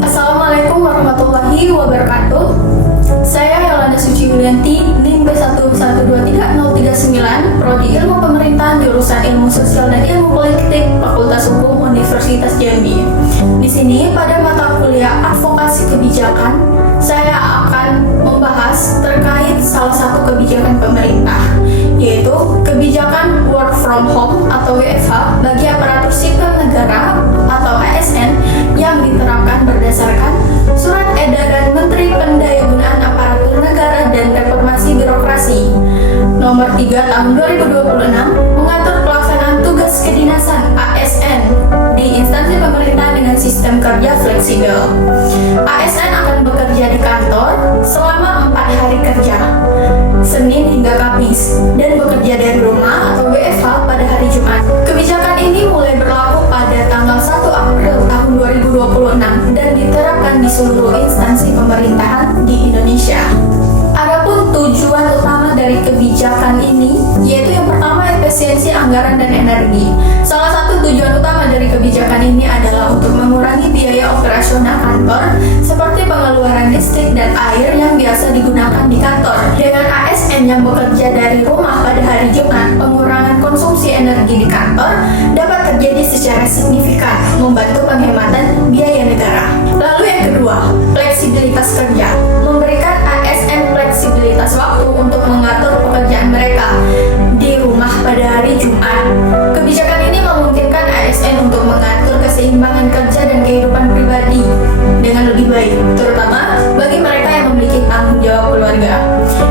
Assalamualaikum warahmatullahi wabarakatuh. Saya Yolanda Suci Yulianti, NIM B1123039, Prodi Ilmu Pemerintahan, jurusan Ilmu Sosial dan Ilmu Politik, Fakultas Hukum Universitas Jambi. Di sini pada mata kuliah Advokasi Kebijakan, saya akan membahas terkait salah satu kebijakan pemerintah, yaitu kebijakan Work from Home atau WFH bagi aparatur sipil negara atau ASN yang diterapkan berdasarkan Surat Edaran Menteri Pendayaan Aparatur Negara dan Reformasi Birokrasi Nomor 3 Tahun 2026 mengatur pelaksanaan tugas kedinasan ASN di instansi pemerintah dengan sistem kerja fleksibel. ASN akan bekerja di kantor selama 4 hari kerja, Senin hingga Kamis, dan bekerja dari rumah atau WFH pada hari Jumat. Kebijakan ini mulai berlaku pada tanggal 1 April tahun 2026 dan diterapkan di seluruh instansi pemerintahan di Indonesia. Adapun tujuan utama dari kebijakan ini yaitu yang pertama, efisiensi anggaran dan energi. Salah satu tujuan utama dari kebijakan ini adalah untuk mengurangi biaya operasional kantor seperti pengeluaran listrik dan air yang biasa digunakan di kantor. Dengan ASN yang bekerja dari rumah pada hari Jumat, pengurangan konsumsi energi di kantor dapat terjadi secara signifikan, membantu penghematan biaya negara. Lalu yang kedua, fleksibilitas kerja. Memberikan ASN fleksibilitas waktu untuk mengatur pekerjaan mereka di rumah pada hari Jumat. Kebijakan ini memungkinkan ASN untuk mengatur keseimbangan kerja dan kehidupan pribadi dengan lebih baik, terutama bagi mereka yang memiliki tanggung jawab keluarga.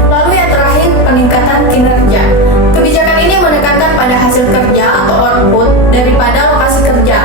Lalu yang terakhir, peningkatan kinerja. Kebijakan ini menekankan pada hasil kerja atau output daripada lokasi kerja.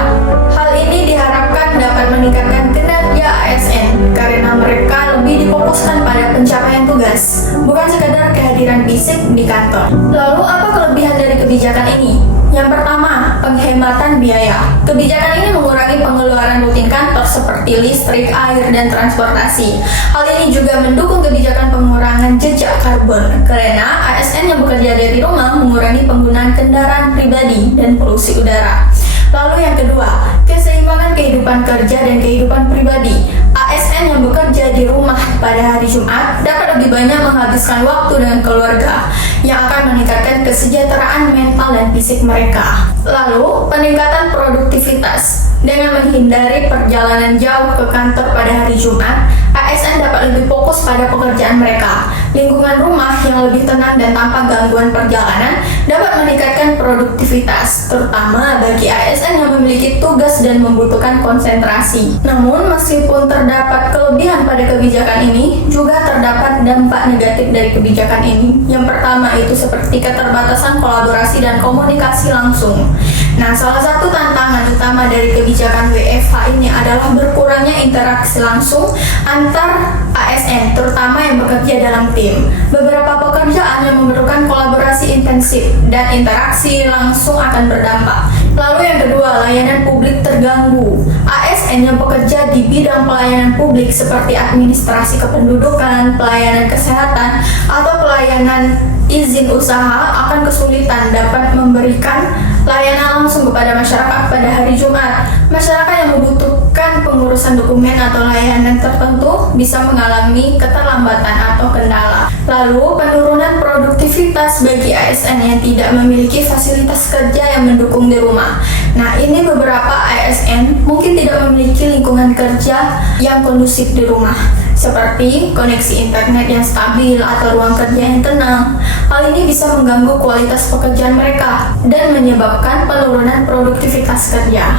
Hal ini diharapkan dapat meningkatkan kinerja ASN karena mereka lebih difokuskan pada pencapaian tugas, bukan sekadar kehadiran fisik di kantor. Lalu apa kelebihan dari kebijakan ini? Yang pertama, penghematan biaya. Kebijakan ini mengurangi pengeluaran rutin kantor seperti listrik, air, dan transportasi. Hal ini juga mendukung kebijakan pengurangan jejak karbon karena ASN yang bekerja dari rumah mengurangi penggunaan kendaraan pribadi dan polusi udara. Lalu yang kedua, keseimbangan kehidupan kerja dan kehidupan pribadi. ASN yang bekerja di rumah pada hari Jumat dapat lebih banyak menghabiskan waktu dengan keluarga yang akan meningkatkan kesejahteraan mental dan fisik mereka. Lalu, peningkatan produktivitas. Dengan menghindari perjalanan jauh ke kantor pada hari Jumat, ASN dapat lebih fokus pada pekerjaan mereka. Lingkungan rumah yang lebih tenang dan tanpa gangguan perjalanan dapat meningkatkan produktivitas, terutama bagi ASN yang memiliki tugas dan membutuhkan konsentrasi. Namun, meskipun terdapat kelebihan pada kebijakan ini, juga terdapat dampak negatif dari kebijakan ini. Yang pertama itu seperti keterbatasan kolaborasi dan komunikasi langsung. Nah, salah satu tantangan utama dari kebijakan WFH ini adalah berkurangnya interaksi langsung antar ASN, terutama yang bekerja dalam tim. Beberapa pekerjaan yang memerlukan kolaborasi intensif dan interaksi langsung akan berdampak. Lalu yang kedua, layanan publik terganggu. ASN yang bekerja di bidang pelayanan publik seperti administrasi kependudukan, pelayanan kesehatan, atau pelayanan izin usaha akan kesulitan dapat memberikan layanan langsung kepada masyarakat pada hari Jumat. Masyarakat yang membutuhkan pengurusan dokumen atau layanan tertentu bisa mengalami keterlambatan atau kendala. Lalu, penurunan produktivitas bagi ASN yang tidak memiliki fasilitas kerja yang mendukung di rumah. Nah, ini beberapa ASN mungkin tidak memiliki lingkungan kerja yang kondusif di rumah, seperti koneksi internet yang stabil atau ruang kerja yang tenang. Hal ini bisa mengganggu kualitas pekerjaan mereka dan menyebabkan penurunan produktivitas kerja.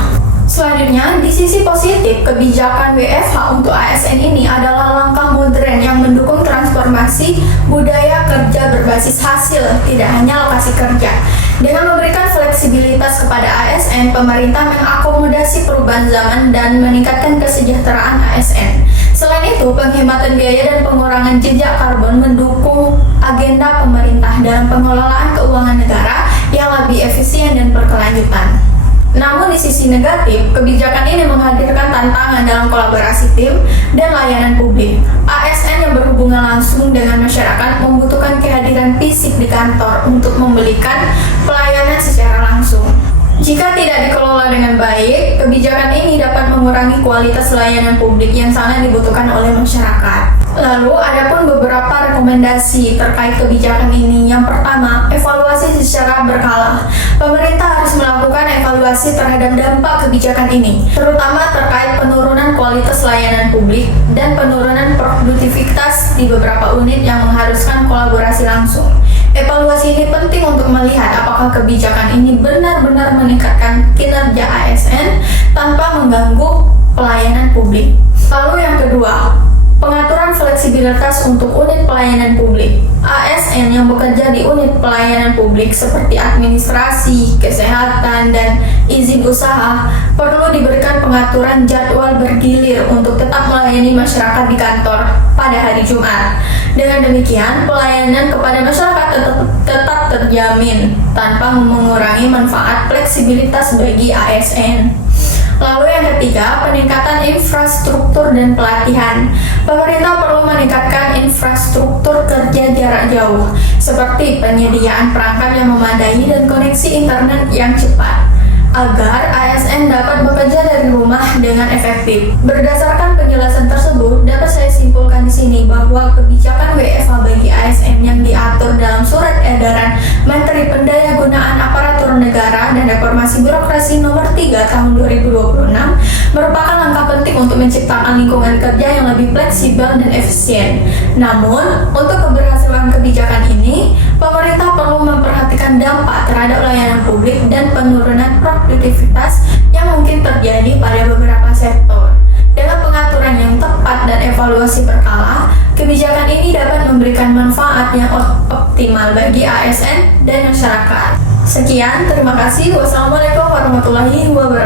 Selanjutnya, di sisi positif, kebijakan WFH untuk ASN ini adalah langkah modern yang mendukung transformasi budaya kerja berbasis hasil, tidak hanya lokasi kerja. Dengan memberikan fleksibilitas kepada ASN, pemerintah mengakomodasi perubahan zaman dan meningkatkan kesejahteraan ASN. Selain itu, penghematan biaya dan pengurangan jejak karbon mendukung agenda pemerintah dalam pengelolaan keuangan negara yang lebih efisien dan berkelanjutan. Namun di sisi negatif, kebijakan ini menghadirkan tantangan dalam kolaborasi tim dan layanan publik. ASN yang berhubungan langsung dengan masyarakat membutuhkan kehadiran fisik di kantor untuk memberikan pelayanan secara langsung. Jika tidak dikelola dengan baik, kebijakan ini dapat mengurangi kualitas layanan publik yang sangat dibutuhkan oleh masyarakat. Lalu, ada pun beberapa rekomendasi terkait kebijakan ini. Yang pertama, evaluasi secara berkala. Pemerintah harus melakukan evaluasi terhadap dampak kebijakan ini, terutama terkait penurunan kualitas layanan publik dan penurunan produktivitas di beberapa unit yang mengharuskan kolaborasi langsung. Evaluasi ini penting untuk melihat apakah kebijakan ini benar-benar meningkatkan kinerja ASN tanpa mengganggu pelayanan publik. Lalu yang kedua, pengaturan fleksibilitas untuk unit pelayanan publik. ASN yang bekerja di unit pelayanan publik seperti administrasi, kesehatan, dan izin usaha perlu diberikan pengaturan jadwal bergilir untuk tetap melayani masyarakat di kantor pada hari Jumat. Dengan demikian, pelayanan kepada masyarakat tetap terjamin tanpa mengurangi manfaat fleksibilitas bagi ASN. Lalu yang ketiga, peningkatan infrastruktur dan pelatihan. Pemerintah perlu meningkatkan infrastruktur kerja jarak jauh, seperti penyediaan perangkat yang memadai dan koneksi internet yang cepat, agar ASN dapat bekerja dari rumah dengan efektif. Berdasarkan penjelasan tersebut, dapat saya simpulkan di sini bahwa kebijakan WFH bagi ASN yang diatur dalam Surat Edaran Menteri Pendayagunaan Aparatur Negara dan Reformasi Birokrasi Nomor 3 Tahun 2026 merupakan langkah penting untuk menciptakan lingkungan kerja yang lebih fleksibel dan efisien. Namun, untuk keberhasilan kebijakan ini, pemerintah perlu memperhatikan dampak terhadap layanan publik dan penurunan produktivitas yang mungkin terjadi pada beberapa sektor. Dengan pengaturan yang tepat dan evaluasi berkala, kebijakan ini dapat memberikan manfaat yang optimal bagi ASN dan masyarakat. Sekian, terima kasih. Wassalamualaikum warahmatullahi wabarakatuh.